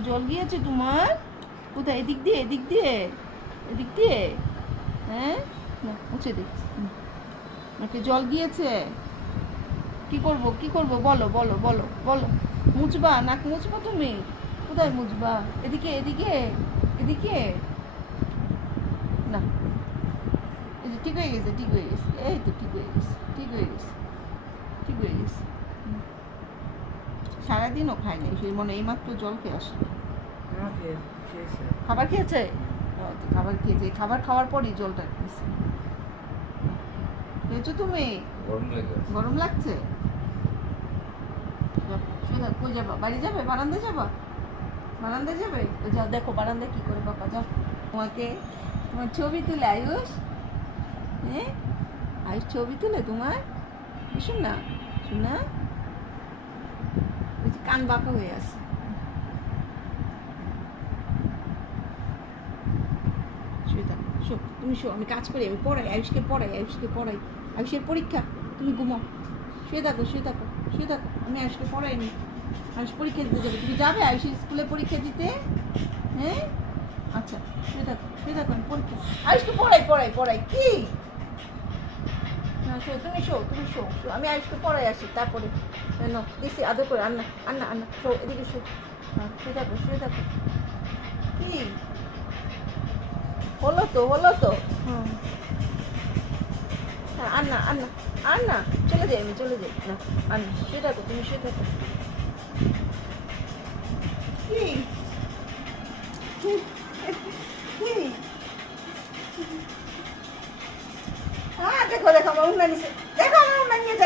জল গিয়েছে তোমার? কোথায়? এদিক দিয়ে এদিক দিয়ে এদিক দিয়ে? হ্যাঁ? না মুছে হুম। নাকি জল গিয়েছে? কি করব কি করব? বলো বলো বলো বলো। মুছবা? নাক মুছবা তুমি? কোথায় মুছবা? এদিকে এদিকে এদিকে? না। ঠিক হয়ে গেছে, ঠিক হয়ে গেছে। এই তো ঠিক হয়ে গেছে ঠিক হয়ে গেছে ঠিক হয়ে গেছে হুম। সারাদিনও খায় নাই সেই মনে এইমাত্র জল খেয়ে আসলো। খাবার খেয়েছে? খাবার খেয়েছে খাবার খাওয়ার পরই জলটা খেয়েছে খেয়েছো তুমি? গরম লাগছে। কই যাবা? বাড়ি যাবে? বারান্দায় যাবা? বারান্দায় যাবে? যাও দেখো বারান্দায় কি করে বাবা যাও। তোমাকে তোমার ছবি তুলে আয়ুষ। হ্যাঁ? আয়ুষ ছবি তুলে তোমার? শুন না শুন না। কান বাঁকা হয়ে আছে। তুমি শো আমি কাজ করি, আমি পড়াই, আয়ুষকে পড়াই আয়ুষকে পড়াই। আয়ুষের পরীক্ষা, তুমি ঘুমাও। শুয়ে থাকো শুয়ে থাকো শুয়ে থাকো। আমি আয়ুষকে পড়াইনি। আয়ুষ পরীক্ষা দিতে যাবে। তুমি যাবে আয়ুষের স্কুলে পরীক্ষা দিতে? হ্যাঁ? আচ্ছা শুয়ে থাকো শুয়ে থাকো, আমি পরীক্ষা আয়ুষকে পড়াই পড়াই পড়াই। কি? না শো তুমি শো তুমি শো শো। আমি আয়ুষকে পড়াই আসি তারপরে না দিছি আদর করে আন্না আন্না আন্না শো এদিকে শো। হ্যাঁ শুয়ে থাকো শুয়ে থাকো কি? হলো তো হলো তো। হুম। হ্যাঁ আন্না আন্না আন্না চলে যাই আমি চলে যাই। না আন্না শুয়ে থাকো তুমি শুয়ে থাকো কি? কি? কি হ্যাঁ দেখো দেখো আমার